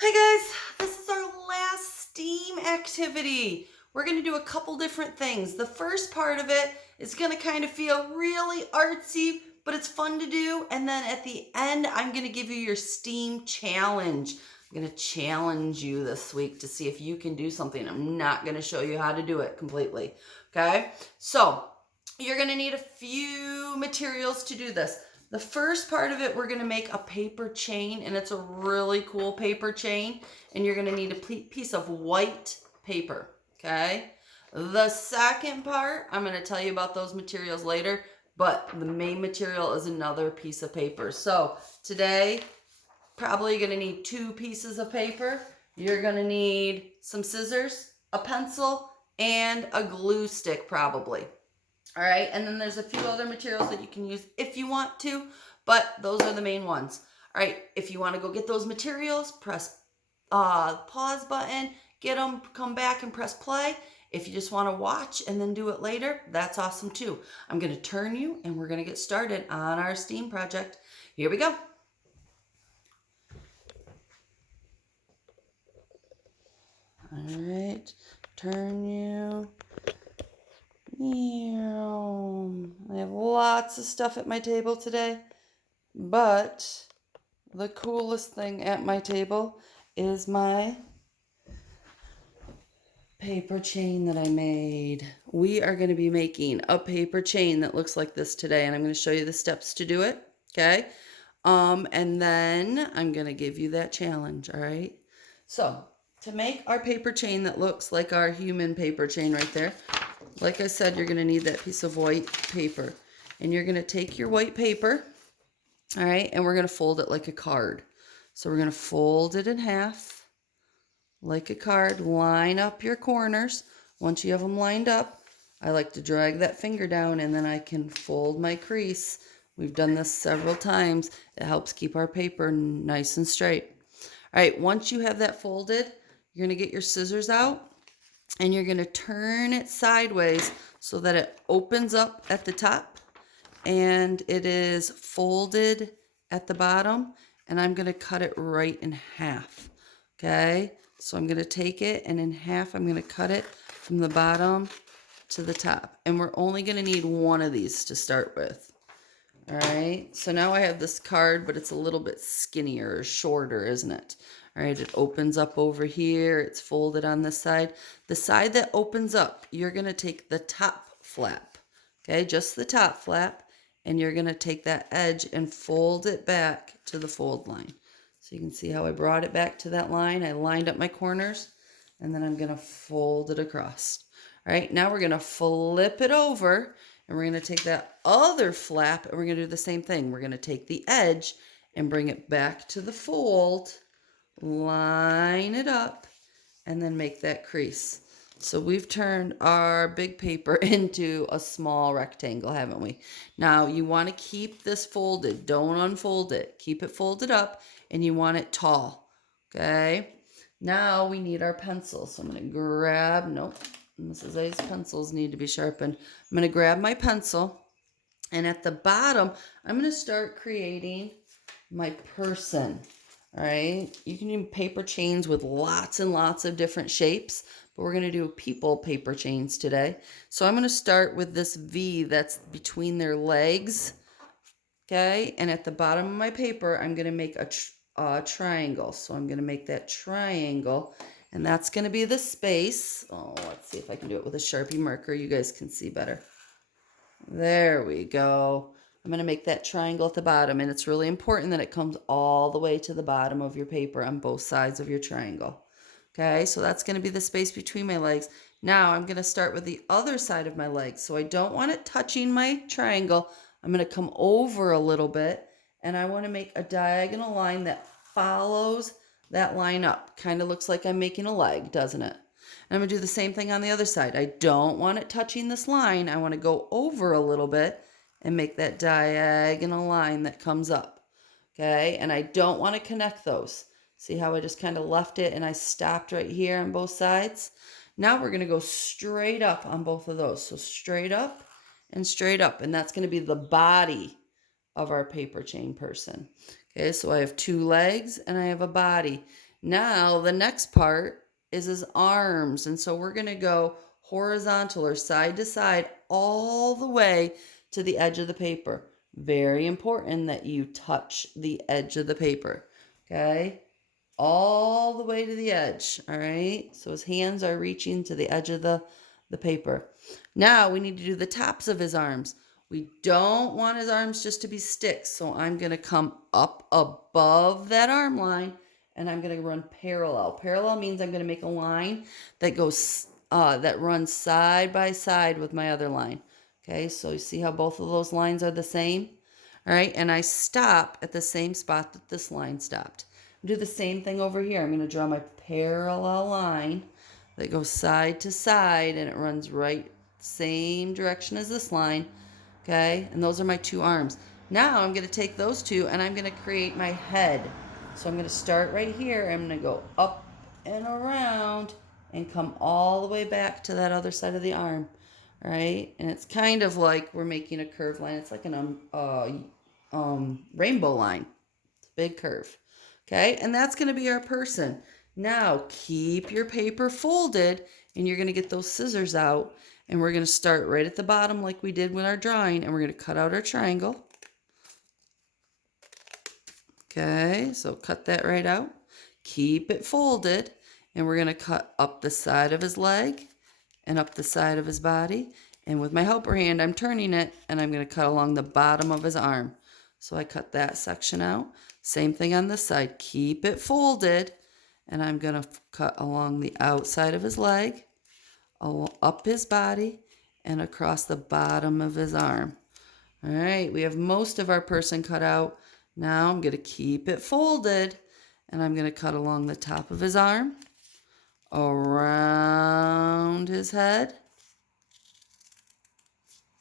Hi guys, this is our last STEAM activity. We're going to do a couple different things. The first part of it is going to kind of feel really artsy, but it's fun to do. And then at the end, I'm going to give you your STEAM challenge. I'm going to challenge you this week to see if you can do something. I'm not going to show you how to do it completely. Okay, so you're going to need a few materials to do this. The first part of it, we're going to make a paper chain, and it's a really cool paper chain, and you're going to need a piece of white paper, okay? The second part, I'm going to tell you about those materials later, but the main material is another piece of paper. So today, probably going to need 2 pieces of paper. You're going to need some scissors, a pencil, and a glue stick probably. All right, and then there's a few other materials that you can use if you want to, but those are the main ones. All right, if you want to go get those materials, press pause button, get them, come back and press play. If you just want to watch and then do it later, that's awesome too. I'm going to turn you and we're going to get started on our STEAM project. Here we go. All right, turn you. I have lots of stuff at my table today, but the coolest thing at my table is my paper chain that I made. We are going to be making a paper chain that looks like this today, and I'm going to show you the steps to do it, okay? And then I'm going to give you that challenge, all right? So, to make our paper chain that looks like our human paper chain right there, like I said, you're going to need that piece of white paper. And you're going to take your white paper, all right, and we're going to fold it like a card. So we're going to fold it in half like a card. Line up your corners. Once you have them lined up, I like to drag that finger down and then I can fold my crease. We've done this several times. It helps keep our paper nice and straight. All right, once you have that folded, you're going to get your scissors out and you're going to turn it sideways so that it opens up at the top and it is folded at the bottom, and I'm going to cut it right in half. Okay, so I'm going to take it and in half I'm going to cut it from the bottom to the top, and we're only going to need one of these to start with. All right, so now I have this card, but it's a little bit skinnier or shorter, isn't it? All right, it opens up over here. It's folded on this side. The side that opens up, you're going to take the top flap, okay, just the top flap, and you're going to take that edge and fold it back to the fold line. So you can see how I brought it back to that line. I lined up my corners, and then I'm going to fold it across. All right, now we're going to flip it over, and we're going to take that other flap and we're going to do the same thing. We're going to take the edge and bring it back to the fold, line it up, and then make that crease. So we've turned our big paper into a small rectangle, haven't we? Now you want to keep this folded. Don't unfold it. Keep it folded up, and you want it tall. Okay? Now we need our pencil. So I'm going to grab, nope, Mrs. A's pencils need to be sharpened. I'm going to grab my pencil, and at the bottom, I'm going to start creating my person. All right, you can do paper chains with lots and lots of different shapes, but we're going to do people paper chains today. So I'm going to start with this V that's between their legs. Okay, and at the bottom of my paper, I'm going to make a triangle. So I'm going to make that triangle, and that's going to be the space. Oh, let's see if I can do it with a Sharpie marker. You guys can see better. There we go. I'm going to make that triangle at the bottom, and it's really important that it comes all the way to the bottom of your paper on both sides of your triangle. Okay, so that's going to be the space between my legs. Now I'm going to start with the other side of my leg. So I don't want it touching my triangle. I'm going to come over a little bit, and I want to make a diagonal line that follows that line up. Kind of looks like I'm making a leg, doesn't it? And I'm going to do the same thing on the other side. I don't want it touching this line. I want to go over a little bit and make that diagonal line that comes up. Okay, and I don't want to connect those. See how I just kind of left it and I stopped right here on both sides? Now we're going to go straight up on both of those. So straight up, and that's going to be the body of our paper chain person. Okay, so I have 2 legs and I have a body. Now the next part is his arms. And so we're going to go horizontal or side to side all the way to the edge of the paper. Very important that you touch the edge of the paper. Okay? All the way to the edge. All right? So his hands are reaching to the edge of the paper. Now we need to do the tops of his arms. We don't want his arms just to be sticks. So I'm going to come up above that arm line and I'm going to run parallel. Parallel means I'm going to make a line that goes that runs side by side with my other line. Okay, so you see how both of those lines are the same? All right, and I stop at the same spot that this line stopped. Do the same thing over here. I'm going to draw my parallel line that goes side to side and it runs right same direction as this line. Okay, and those are my two arms. Now I'm going to take those two and I'm going to create my head. So I'm going to start right here. I'm going to go up and around and come all the way back to that other side of the arm. All right, and it's kind of like we're making a curved line. It's like an rainbow line. It's a big curve. Okay, and that's going to be our person. Now keep your paper folded and you're going to get those scissors out and we're going to start right at the bottom like we did with our drawing and we're going to cut out our triangle. Okay, so cut that right out. Keep it folded and we're going to cut up the side of his leg and up the side of his body. And with my helper hand, I'm turning it and I'm going to cut along the bottom of his arm. So I cut that section out. Same thing on this side. Keep it folded and I'm going to cut along the outside of his leg, up his body, and across the bottom of his arm. All right, we have most of our person cut out. Now I'm going to keep it folded and I'm going to cut along the top of his arm, around his head,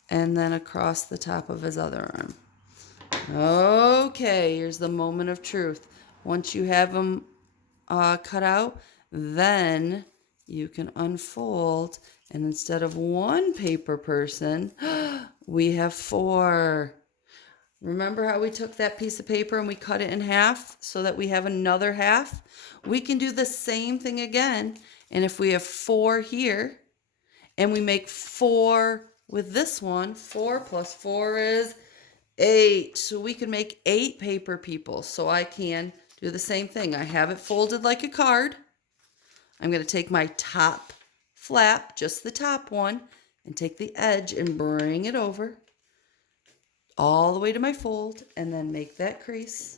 and then across the top of his other arm. Okay, here's the moment of truth. Once you have them cut out, then you can unfold, and instead of one paper person, we have 4. Remember how we took that piece of paper and we cut it in half so that we have another half? We can do the same thing again. And if we have 4 here and we make 4 with this one, 4 plus 4 is 8. So we can make 8 paper people. So I can do the same thing. I have it folded like a card. I'm going to take my top flap, just the top one, and take the edge and bring it over all the way to my fold and then make that crease,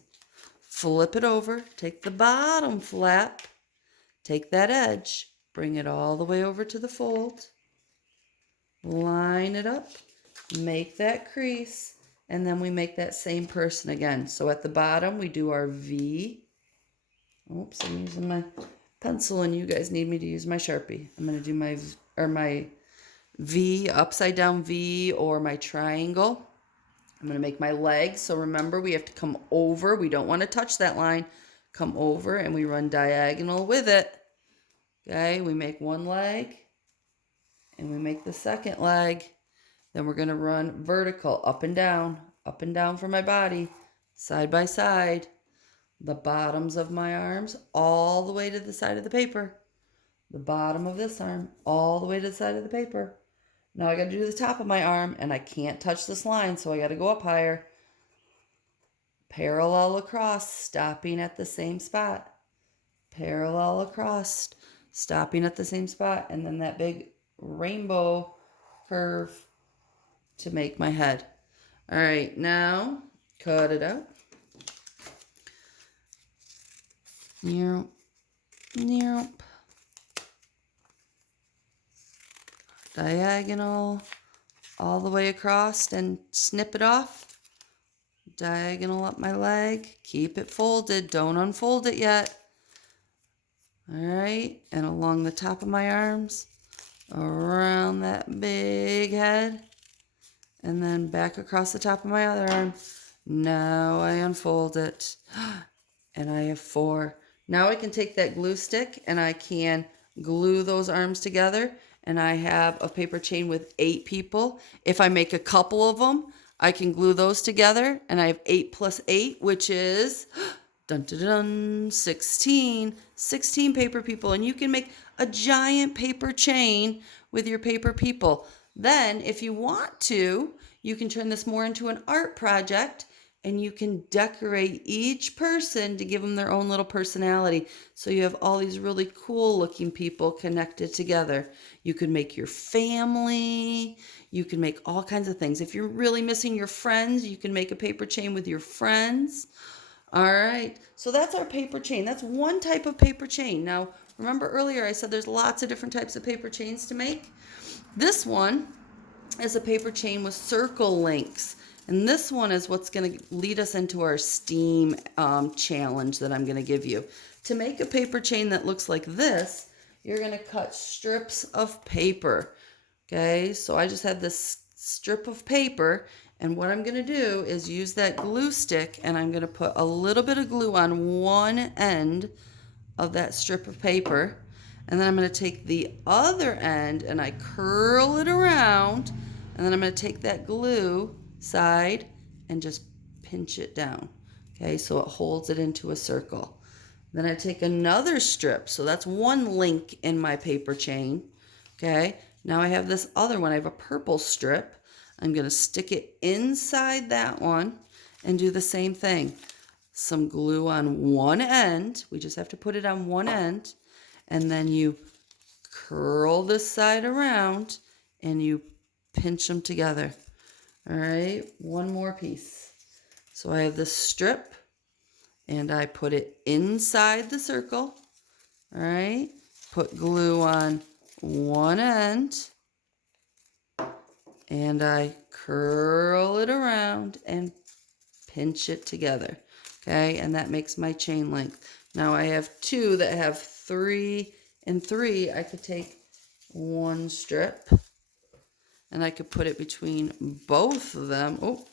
flip it over, take the bottom flap, take that edge, bring it all the way over to the fold, line it up, make that crease, and then we make that same person again. So at the bottom we do our V. Oops, I'm using my pencil and you guys need me to use my Sharpie. I'm going to do my V, upside down V, or my triangle. I'm going to make my leg. So remember, we have to come over. We don't want to touch that line. Come over and we run diagonal with it. Okay, we make one leg and we make the second leg. Then we're going to run vertical, up and down for my body, side by side. The bottoms of my arms all the way to the side of the paper. The bottom of this arm all the way to the side of the paper. Now I got to do the top of my arm and I can't touch this line, so I got to go up higher. Parallel across, stopping at the same spot. Parallel across, stopping at the same spot. And then that big rainbow curve to make my head. All right, now cut it out. Near. Diagonal all the way across and snip it off. Diagonal up my leg. Keep it folded. Don't unfold it yet. All right, and along the top of my arms, around that big head, and then back across the top of my other arm. Now I unfold it, and I have 4. Now I can take that glue stick and I can glue those arms together, and I have a paper chain with 8 people. If I make a couple of them, I can glue those together, and I have 8 plus 8, which is Dun, dun, dun, 16. 16 paper people. And you can make a giant paper chain with your paper people. Then, if you want to, you can turn this more into an art project and you can decorate each person to give them their own little personality. So you have all these really cool looking people connected together. You could make your family. You can make all kinds of things. If you're really missing your friends, you can make a paper chain with your friends. All right, so that's our paper chain. That's one type of paper chain. Now, remember earlier I said there's lots of different types of paper chains to make? This one is a paper chain with circle links. And this one is what's going to lead us into our STEAM challenge that I'm going to give you. To make a paper chain that looks like this, you're going to cut strips of paper. Okay, so I just have this strip of paper, and what I'm going to do is use that glue stick, and I'm going to put a little bit of glue on one end of that strip of paper, and then I'm going to take the other end and I curl it around, and then I'm going to take that glue side and just pinch it down. Okay, so it holds it into a circle. Then I take another strip, so that's one link in my paper chain. Okay, now I have this other one. I have a purple strip. I'm going to stick it inside that one and do the same thing. Some glue on one end. We just have to put it on one end. And then you curl this side around and you pinch them together. All right, one more piece. So I have this strip and I put it inside the circle. All right, put glue on one end and I curl it around and pinch it together. Okay, and that makes my chain length. Now I have two that have 3 and 3. I could take one strip and I could put it between both of them. Oh,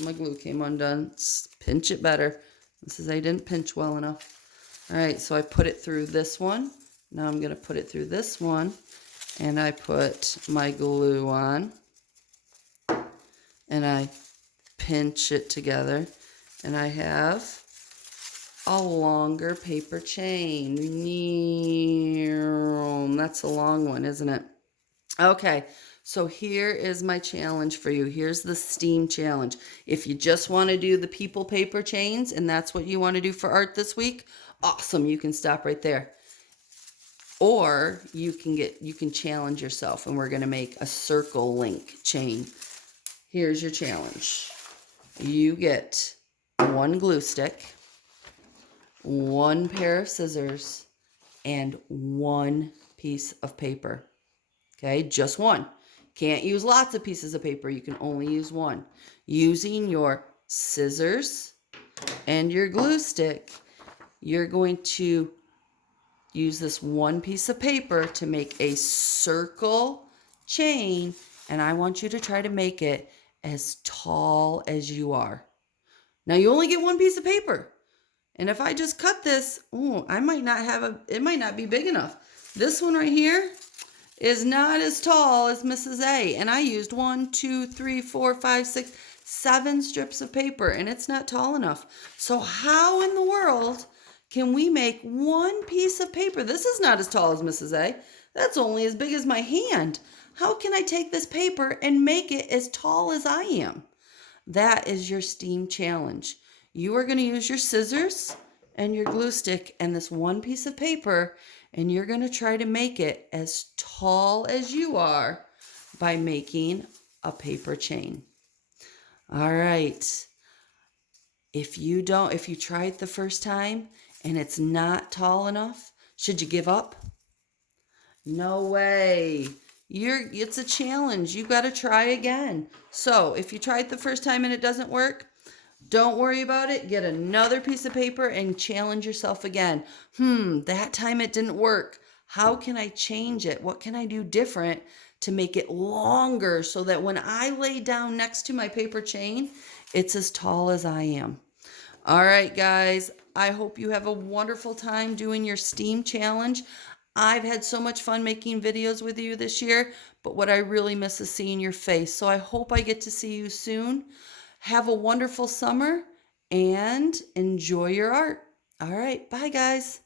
my glue came undone. Let's pinch it better. This is I didn't pinch well enough. All right, so I put it through this one. Now I'm going to put it through this one, and I put my glue on, and I pinch it together, and I have a longer paper chain. That's a long one, isn't it? Okay, so here is my challenge for you. Here's the STEAM challenge. If you just want to do the people paper chains and that's what you want to do for art this week, awesome, you can stop right there. Or you can challenge yourself, and we're going to make a circle link chain. Here's your challenge. You get one glue stick, one pair of scissors, and one piece of paper. Okay, just one. Can't use lots of pieces of paper. You can only use one. Using your scissors and your glue stick, you're going to use this one piece of paper to make a circle chain, and I want you to try to make it as tall as you are. Now you only get one piece of paper, and if I just cut this, I might not have it might not be big enough. This one right here is not as tall as Mrs. A, and I used 1, 2, 3, 4, 5, 6, 7 strips of paper, and it's not tall enough. So how in the world can we make one piece of paper? This is not as tall as Mrs. A. That's only as big as my hand. How can I take this paper and make it as tall as I am? That is your STEAM challenge. You are going to use your scissors and your glue stick and this one piece of paper, and you're going to try to make it as tall as you are by making a paper chain. All right. If you try it the first time and it's not tall enough, should you give up? No way. It's a challenge. You got to try again. So if you try it the first time and it doesn't work, don't worry about it. Get another piece of paper and challenge yourself again. That time it didn't work. How can I change it? What can I do different to make it longer so that when I lay down next to my paper chain, it's as tall as I am? All right, guys. I hope you have a wonderful time doing your STEAM challenge. I've had so much fun making videos with you this year, but what I really miss is seeing your face. So I hope I get to see you soon. Have a wonderful summer and enjoy your art. All right. Bye, guys.